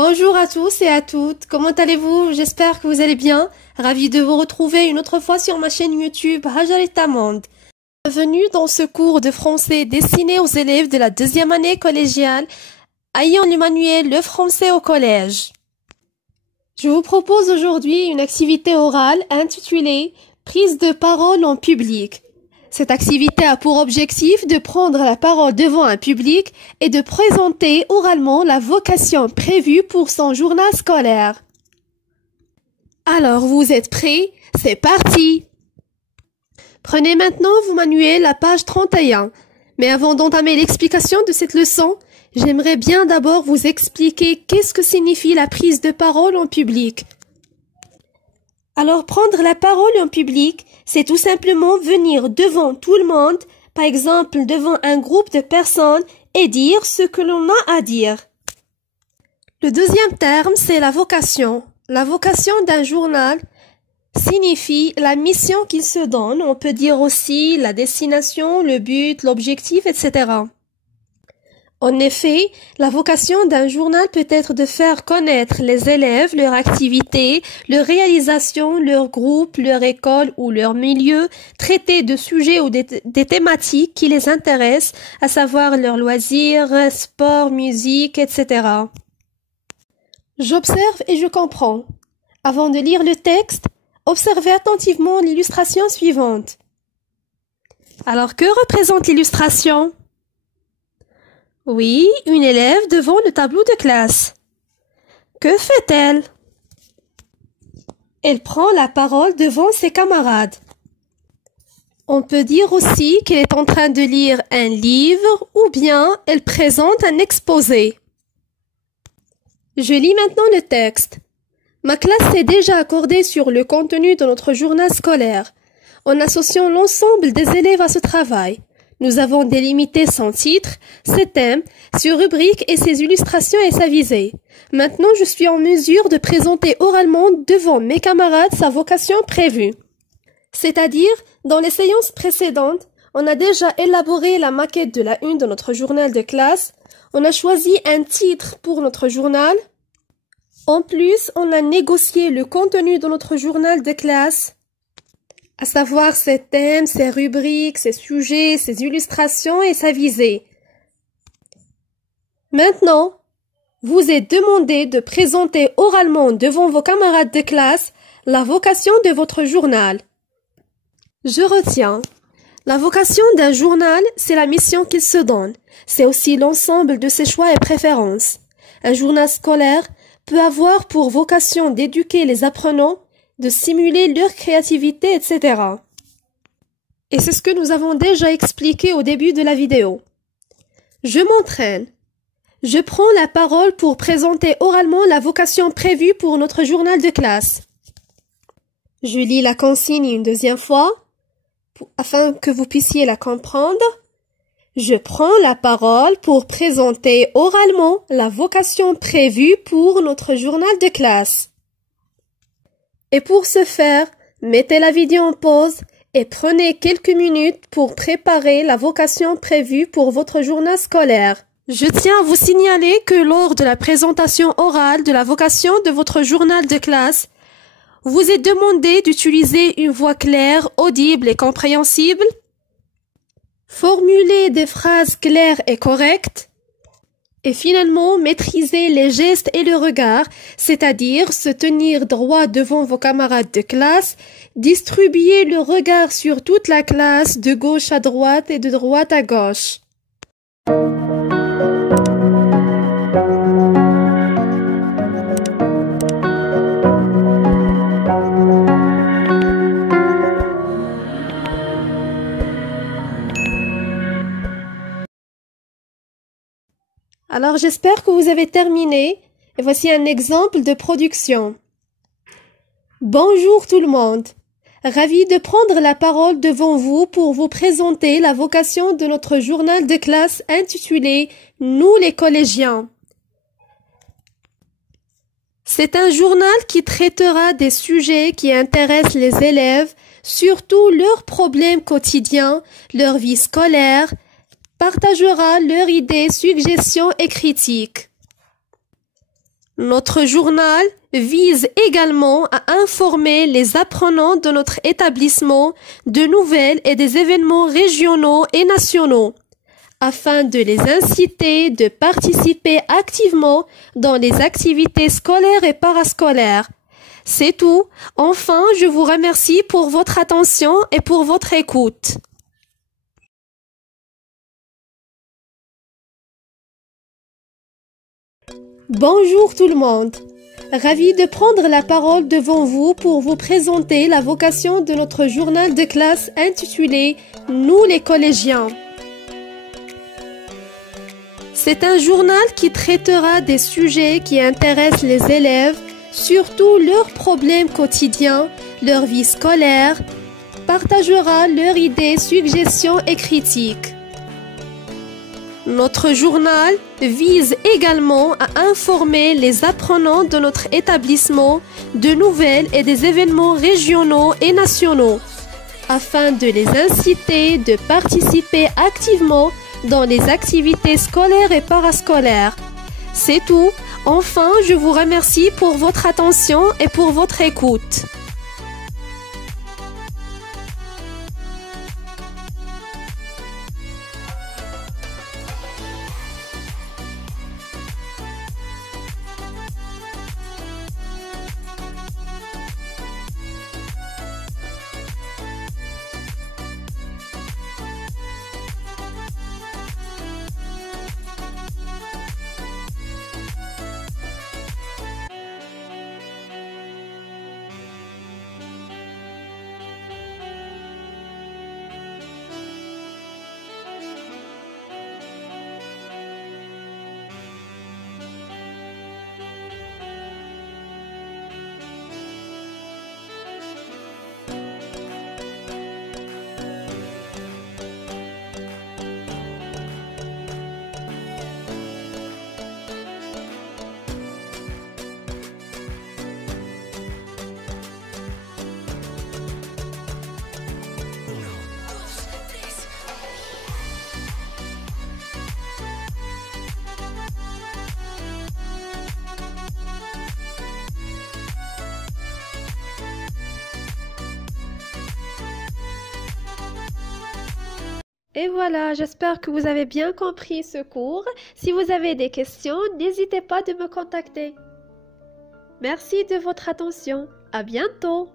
Bonjour à tous et à toutes, comment allez-vous? J'espère que vous allez bien. Ravi de vous retrouver une autre fois sur ma chaîne YouTube Hajar et Tamand. Bienvenue dans ce cours de français destiné aux élèves de la deuxième année collégiale ayant le manuel Le français au collège. Je vous propose aujourd'hui une activité orale intitulée Prise de parole en public. Cette activité a pour objectif de prendre la parole devant un public et de présenter oralement la vocation prévue pour son journal scolaire. Alors, vous êtes prêts? C'est parti! Prenez maintenant vos manuels à page 31. Mais avant d'entamer l'explication de cette leçon, j'aimerais bien d'abord vous expliquer qu'est-ce que signifie la prise de parole en public. Alors, prendre la parole en public, c'est tout simplement venir devant tout le monde, par exemple devant un groupe de personnes, et dire ce que l'on a à dire. Le deuxième terme, c'est la vocation. La vocation d'un journal signifie la mission qu'il se donne. On peut dire aussi la destination, le but, l'objectif, etc. En effet, la vocation d'un journal peut être de faire connaître les élèves, leur activité, leur réalisation, leur groupe, leur école ou leur milieu, traiter de sujets ou des thématiques qui les intéressent, à savoir leurs loisirs, sport, musique, etc. J'observe et je comprends. Avant de lire le texte, observez attentivement l'illustration suivante. Alors, que représente l'illustration? Oui, une élève devant le tableau de classe. Que fait-elle? Elle prend la parole devant ses camarades. On peut dire aussi qu'elle est en train de lire un livre ou bien elle présente un exposé. Je lis maintenant le texte. Ma classe s'est déjà accordée sur le contenu de notre journal scolaire, en associant l'ensemble des élèves à ce travail. Nous avons délimité son titre, ses thèmes, ses rubriques et ses illustrations et sa visée. Maintenant, je suis en mesure de présenter oralement devant mes camarades sa vocation prévue. C'est-à-dire, dans les séances précédentes, on a déjà élaboré la maquette de la une de notre journal de classe, on a choisi un titre pour notre journal. En plus, on a négocié le contenu de notre journal de classe, à savoir ses thèmes, ses rubriques, ses sujets, ses illustrations et sa visée. Maintenant, vous êtes demandé de présenter oralement devant vos camarades de classe la vocation de votre journal. Je retiens. La vocation d'un journal, c'est la mission qu'il se donne. C'est aussi l'ensemble de ses choix et préférences. Un journal scolaire peut avoir pour vocation d'éduquer les apprenants, de stimuler leur créativité, etc. Et c'est ce que nous avons déjà expliqué au début de la vidéo. Je m'entraîne. Je prends la parole pour présenter oralement la vocation prévue pour notre journal de classe. Je lis la consigne une deuxième fois, afin que vous puissiez la comprendre. Je prends la parole pour présenter oralement la vocation prévue pour notre journal de classe. Et pour ce faire, mettez la vidéo en pause et prenez quelques minutes pour préparer la vocation prévue pour votre journal scolaire. Je tiens à vous signaler que lors de la présentation orale de la vocation de votre journal de classe, vous êtes demandé d'utiliser une voix claire, audible et compréhensible, formuler des phrases claires et correctes, et finalement, maîtriser les gestes et le regard, c'est-à-dire se tenir droit devant vos camarades de classe, distribuer le regard sur toute la classe de gauche à droite et de droite à gauche. Alors j'espère que vous avez terminé et voici un exemple de production. Bonjour tout le monde. Ravi de prendre la parole devant vous pour vous présenter la vocation de notre journal de classe intitulé « Nous les collégiens ». C'est un journal qui traitera des sujets qui intéressent les élèves, surtout leurs problèmes quotidiens, leur vie scolaire, partagera leurs idées, suggestions et critiques. Notre journal vise également à informer les apprenants de notre établissement de nouvelles et des événements régionaux et nationaux, afin de les inciter de participer activement dans les activités scolaires et parascolaires. C'est tout. Enfin, je vous remercie pour votre attention et pour votre écoute. Bonjour tout le monde. Ravi de prendre la parole devant vous pour vous présenter la vocation de notre journal de classe intitulé « Nous les collégiens ». C'est un journal qui traitera des sujets qui intéressent les élèves, surtout leurs problèmes quotidiens, leur vie scolaire, partagera leurs idées, suggestions et critiques. Notre journal vise également à informer les apprenants de notre établissement de nouvelles et des événements régionaux et nationaux, afin de les inciter de participer activement dans les activités scolaires et parascolaires. C'est tout. Enfin, je vous remercie pour votre attention et pour votre écoute. Et voilà, j'espère que vous avez bien compris ce cours. Si vous avez des questions, n'hésitez pas de me contacter. Merci de votre attention. À bientôt.